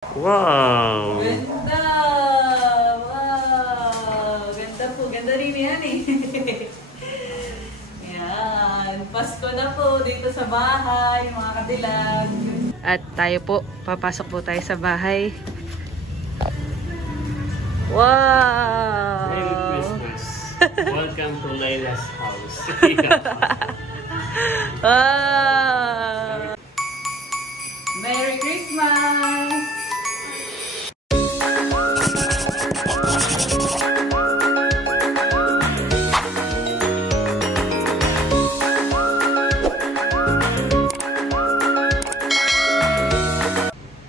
Wow! Ganda! Wow! Ganda po. Ganda rin yan eh. Yan. Pasko na po dito sa bahay, mga kadilag. At tayo po, papasok po tayo sa bahay. Wow! Merry Christmas! Welcome to Layla's house. Wow! Merry Christmas!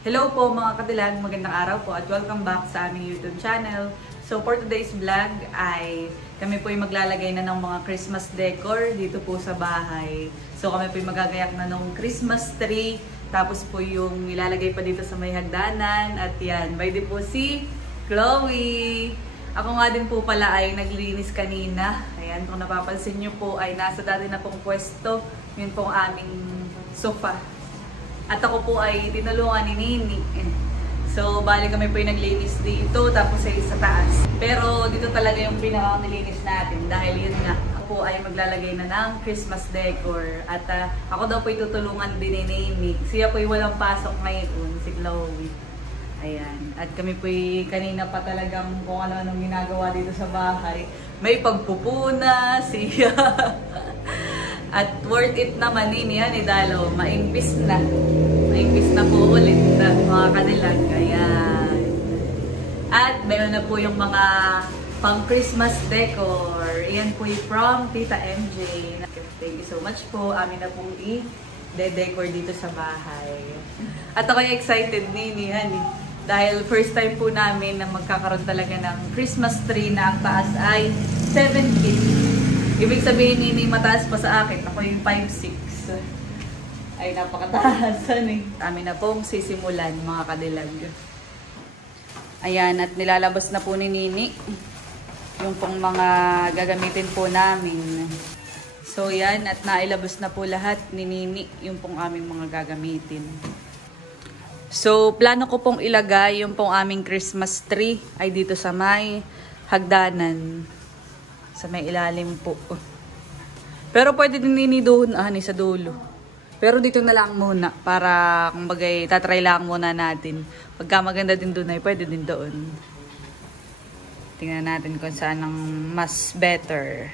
Hello po mga kadilag, magandang araw po at welcome back sa aming YouTube channel. So for today's vlog ay kami po ay maglalagay na ng mga Christmas decor dito po sa bahay. So kami po ay magagayak na ng Christmas tree, tapos po yung ilalagay pa dito sa may hagdanan at yan, by the po si Chloe. Ako nga din po pala ay naglinis kanina. Ayan, kung napapansin nyo po ay nasa dati na pong pwesto, yun pong aming sofa. At ako po ay tinulungan ni Nini. So, bali kami po yung naglinis dito, tapos ay sa taas. Pero dito talaga yung pinaka-nilinis natin dahil yun nga, ako po ay maglalagay na ng Christmas decor. At ako daw po itutulungan din ni Nini. Siya po yung walang pasok ngayon, si Chloe. Ayan. At kami po yung kanina pa talagang kung ano-anong ginagawa dito sa bahay. May pagpupuna, siya. At worth it naman Nini yan, idalo. Maimbis na. Maimbis na po ulit na mga kanilag. Ayan. At meron na po yung mga pang Christmas decor. Iyan po yung from Tita MJ. Thank you so much po. Amin na pong i-decor dito sa bahay. At ako yung excited Nini yan eh. Dahil first time po namin na magkakaroon talaga ng Christmas tree na ang taas ay 7 feet. Ibig sabihin Nini, mataas pa sa akin. Ako yung 5'6". Ay, napakataasan eh. Amin na pong sisimulan, mga kadilag. Ayan, at nilalabas na po ni Nini yung pong mga gagamitin po namin. So, yan, at nailabas na po lahat ni Nini yung pong aming mga gagamitin. So, plano ko pong ilagay yung pong aming Christmas tree ay dito sa may hagdanan. Sa may ilalim po. Pero pwede din Nini doon, sa dulo. Pero dito na lang muna para kung bagay, tatry lang muna natin. Pagka maganda din doon ay pwede din doon. Tingnan natin kung saan ang mas better.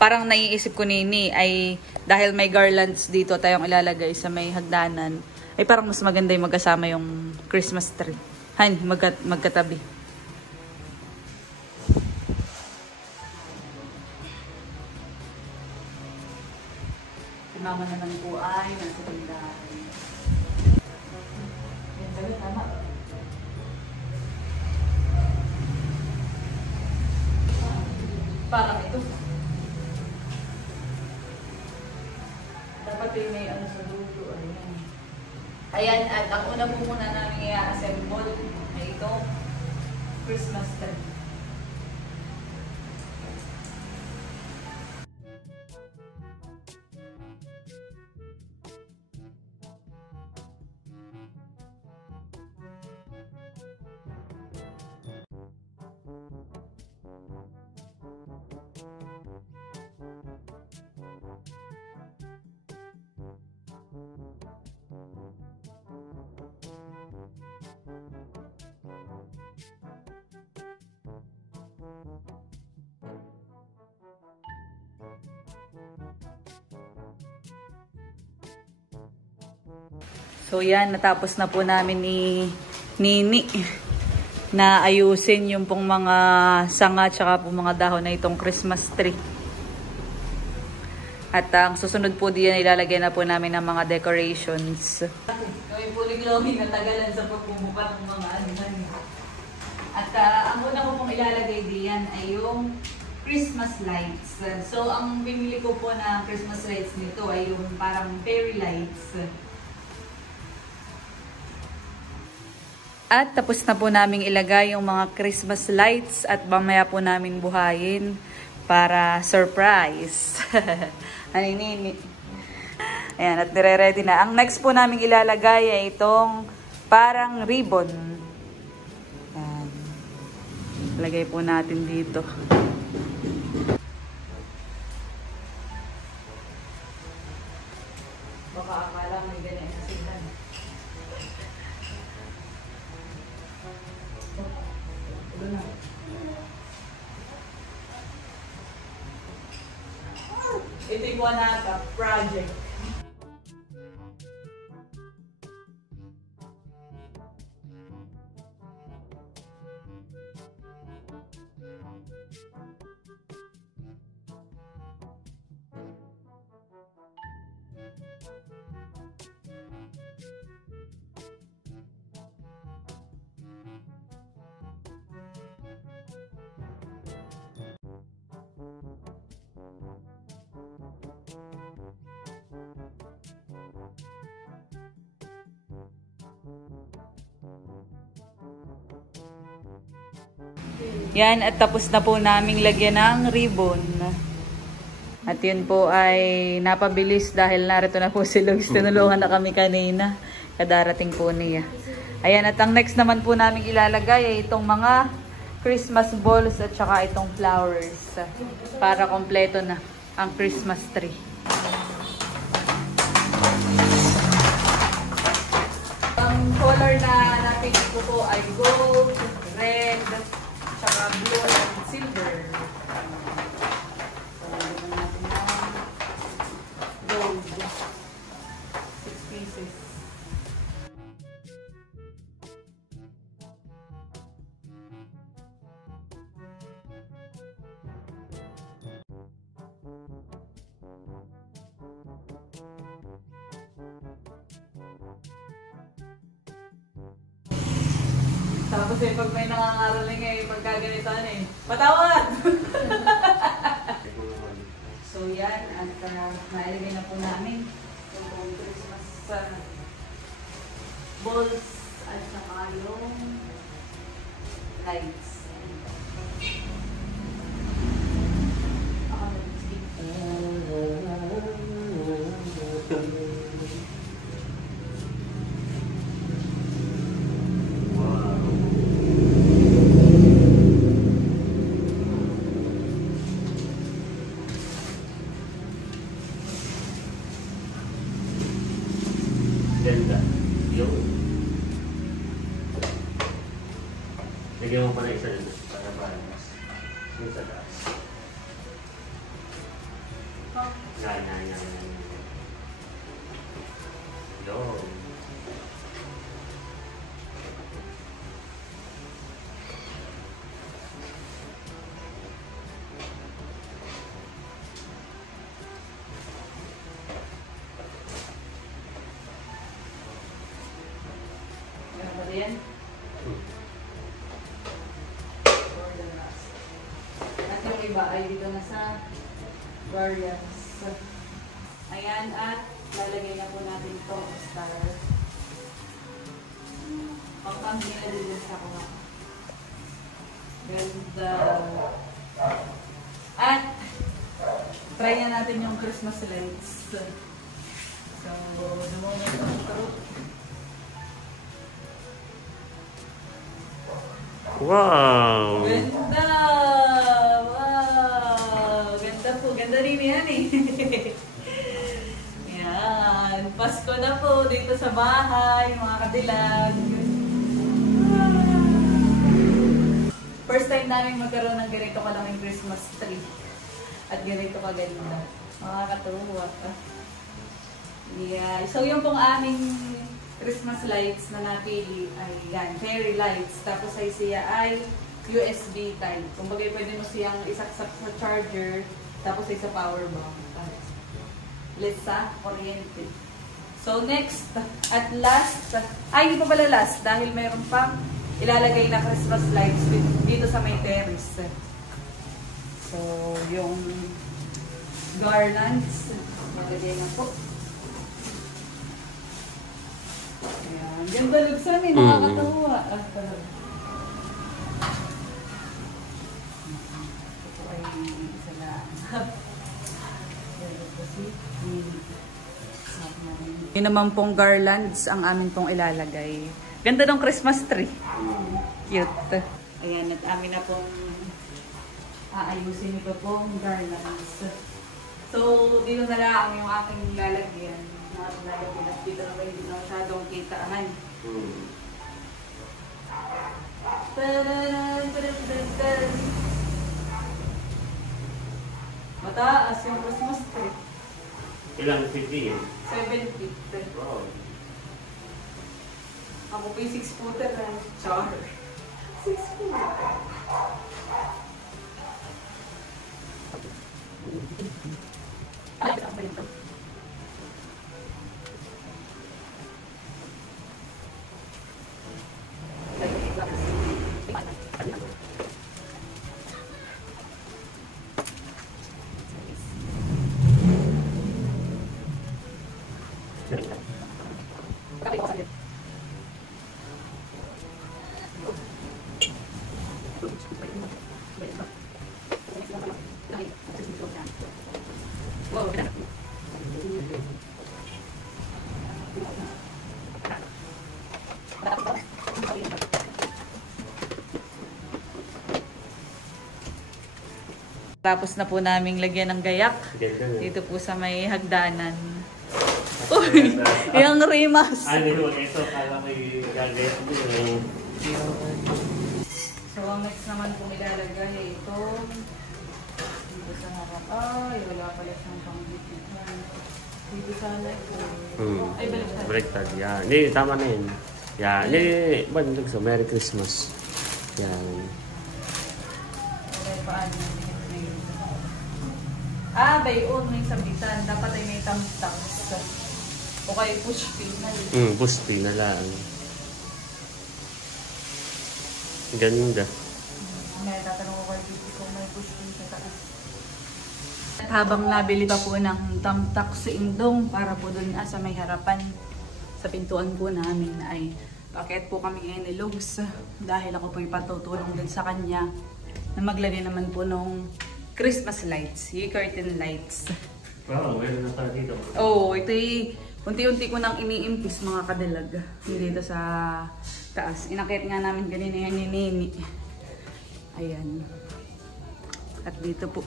Parang naiisip ko Nini ay dahil may garlands dito tayong ilalagay sa may hagdanan, ay parang mas maganda yung magkasama yung Christmas tree. Magkatabi. Mama naman po ay nasa tindahan. Yan sabi, tama. Parang ito. Dapat yung may ano sa dulo. Ayan. Ayan, at ang una po muna namin i-assemble ay ito, Christmas tree. So yan, natapos na po namin ni Nini na ayusin yung pong mga sanga tsaka po mga dahon na itong Christmas tree. At ang susunod po diyan ilalagay na po namin ng mga decorations. Kami po ni Chloe natagalan sa pagbubuka ng mga ano. At ang una ko pong ilalagay diyan ay yung Christmas lights. So ang pinili ko po na Christmas lights nito ay yung parang fairy lights. At tapos na po naming ilagay yung mga Christmas lights at mamaya po namin buhayin para surprise. Ayan, at nire-ready na. Ang next po naming ilalagay ay itong parang ribbon. Yan. Lagay po natin dito. Baka akala may ganyan na siglan. Ito yung Wanaka project. Yan, at tapos na po naming lagyan ng ribbon. At yun po ay napabilis dahil narito na po si Lugs. Tinulungan na kami kanina. Kadarating po niya. Ayan, at ang next naman po namin ilalagay ay itong mga Christmas balls at saka itong flowers. Para kompleto na ang Christmas tree. Ang color na napili ko po ay gold, red, saka blue and silver. So, lagyan natin ng gold. 6 pieces. Tapos eh, pag may nakangaraling eh, pagkaganitan eh, patawad! So yan, at nailagay na po namin yung Christmas balls at saka yung lights. Ganda. Yung. Lagyan mo pa na isa dito para balance. Yung sa taas. Yan. Yung. Yan. At yung iba ay dito na sa variants. Ayan, at lalagay na po natin itong star. Pangkang nilalilis ako nga. Ganda. At try na natin yung Christmas lights. So, the moment of truth. Wow! Ganda! Wow! Ganda po. Ganda rin yan eh. Yan. Pasko na po dito sa bahay, mga kadilag. First time namin magkaroon ng ganito kalaking Christmas tree. At ganito kaganda. Makakatuwa. Yeah. So yung pong aming Christmas lights na napili ay yan, fairy lights. Tapos ay siya ay USB type. Kung bagay pwede mo siyang isaksak sa charger, tapos ay sa power bank. Let's sa kuryente. So next, at last, ay hindi pa pala last dahil mayroon pang ilalagay na Christmas lights dito sa may terrace. So yung garlands, magagay na po. Ayan. Ganda lugsan eh. Nakakatawa. Ito ay isa lang. Yun naman pong garlands ang amin pong ilalagay. Ganda ng Christmas tree. Cute. Ayan, at amin na pong aayusin ito pong garlands. So, dito na lang yung aking lalagyan. At dito na hindi na masyadong kitaan. Mataas yung Christmas tree. Ilang feet yun? 7 feet. Wow. Ako po yung 6 footer na. Char. 6 footer. Tapos na po naming lagyan ng gayak. Dito po sa may hagdanan. Uy! Yung rimas! Ano yung ito? Kala ko yung gagayat mo. So, ang next naman po nilalagay ito. Dito sa harap. Ay, wala pala siyang pang-bitin. Dito sana ito. Ay, baliktad. Baliktad, yan. Hindi, tama na yun. Yan. Hindi, bandog sa Merry Christmas. Yan. Okay, paano? Bayon may sabitan. Dapat ay may tamtams. O kaya push pin na yun. Push pin na lang. Ganda. May tatanong ko kay Bibi kung may push pin sa taas. At habang nabili pa po ng tamtak si Indong para po dun sa may harapan sa pintuan po namin ay bakit po kami ngayon ni Lugs dahil ako po ipatutulong din sa kanya na maglagay naman po nung Christmas lights, yung curtain lights. Wow, meron na pala dito. Oo, ito'y unti-unti ko nang iniimpis mga kadalag dito sa taas. Inakit nga namin kanina yan ni Nini. Ayan. At dito po,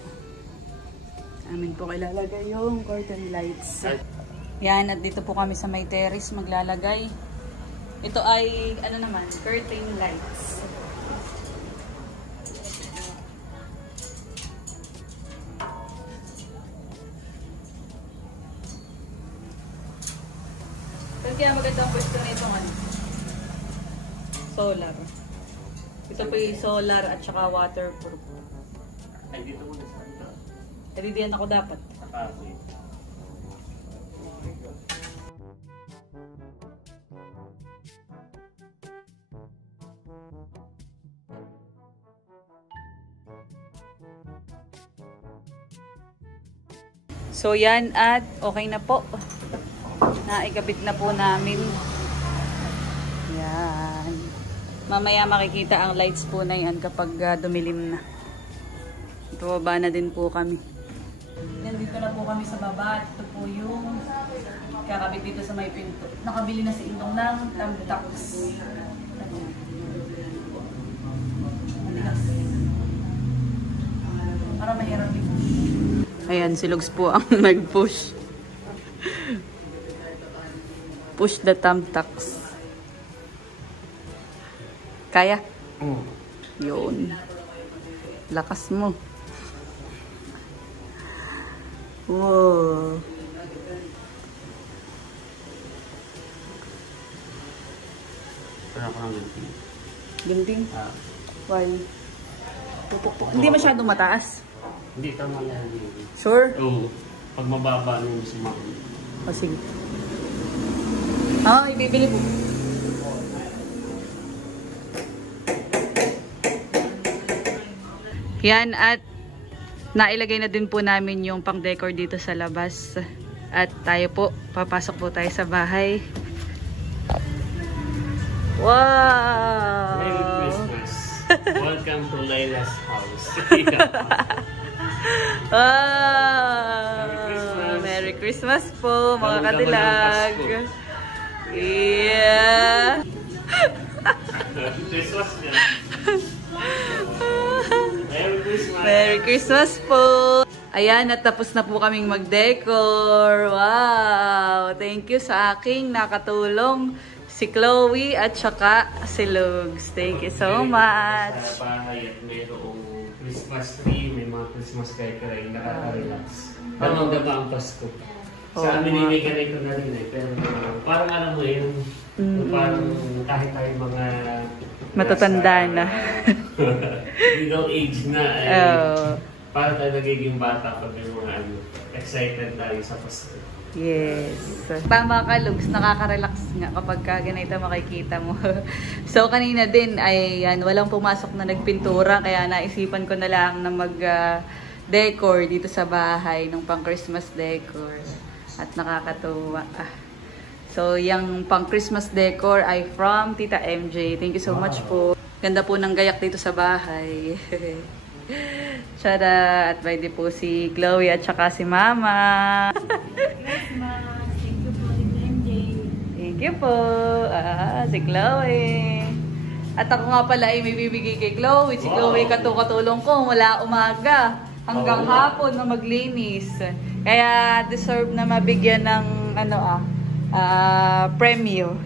amin po ilalagay yung curtain lights. Yan, at dito po kami sa may terrace maglalagay. Ito ay, ano naman, curtain lights. Kaya maganda ang pwesto na itong ano, solar. Ito po yung solar at saka waterproof. Ay, dito muna sa ito. Nadidiyan ako dapat. Okay. So yan at okay na po. Naikabit na po namin. Yan. Mamaya makikita ang lights po na yan kapag dumilim na. Pababa na din po kami. Nandito na po kami sa baba. Ito po yung kakabit dito sa may pinto. Nakabili na si Indong ng tamtaks. Para mahirap yung push. Ayan, si Lugs po ang nag-push. Push the tamtaks. Kaya? Yun. Lakas mo. Wow. Pero ako ng ginting. Ginting? Why? Pupukpuk. Hindi masyadong mataas. Hindi, tama lang. Sure? Oo. Pag mababa nung sumakit. O sige. Ibibili po. Yan at nailagay na din po namin yung pang-decor dito sa labas. At tayo po, papasok po tayo sa bahay. Wow! Merry Christmas. Welcome to Layla's house. Merry Christmas po mga kadilag. Yeah. Christmas niya. Merry Christmas! Merry Christmas po! Ayan, natapos na po kaming mag-decor. Wow! Thank you sa aking nakatulong si Chloe at saka si Lugs. Thank you so much. Sa bahay at mayroong Christmas tree, may mga Christmas decor ay nakaka-relax. Damang-dama ang Pasko. Sa amin niligan na ito na rin eh. Pero parang alam mo yun, parang kahit tayo mga matatanda na. Middle age na ay para tayo nagiging bata pag may mga excited tayo sa Pasko. Yes. Tama ka, Lugs. Nakaka-relax nga kapag ganito makikita mo. So, kanina din ay walang pumasok na nagpintura. Kaya naisipan ko na lang na mag-decor dito sa bahay ng pang-Christmas decor. At nakakatuwa. So, yung pang-Christmas decor ay from Tita MJ. Thank you so much po. Ganda po ng gayak dito sa bahay. Tada! At pwede po si Chloe at saka si Mama. Thank you po, Tita MJ. Thank you po. Si Chloe. At ako nga pala ay may bibigay kay Chloe. Si Chloe katulong ko mula umaga hanggang hapon na maglinis. Kaya deserve na mabigyan ng premyo.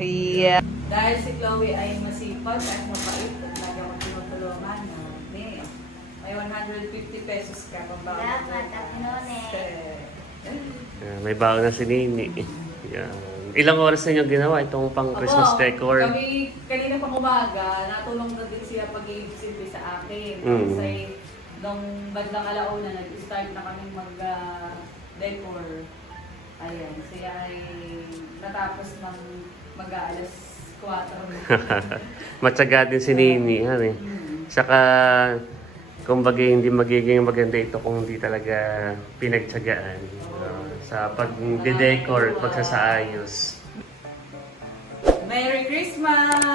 Dahil si Chloe ay masipag at mapait at lagi ako tinutulungan. May 150 pesos ka pang baon. Salamat, Apinones. May baon na si Nini. Yan. Ilang oras na niyo ginawa itong pang Christmas decor? Kami kanina pang umaga, natulong na din siya pag-iisip sa akin. Kasi nung bandang alauna, nag-start na kami mag-decor. Ayan, siya ay natapos ng mag-aalas 4. Matyaga din si Nini. Saka, kumbaga hindi magiging maganda ito kung hindi talaga pinagtyagaan sa pag-decor at pagsasaayos. Merry Christmas!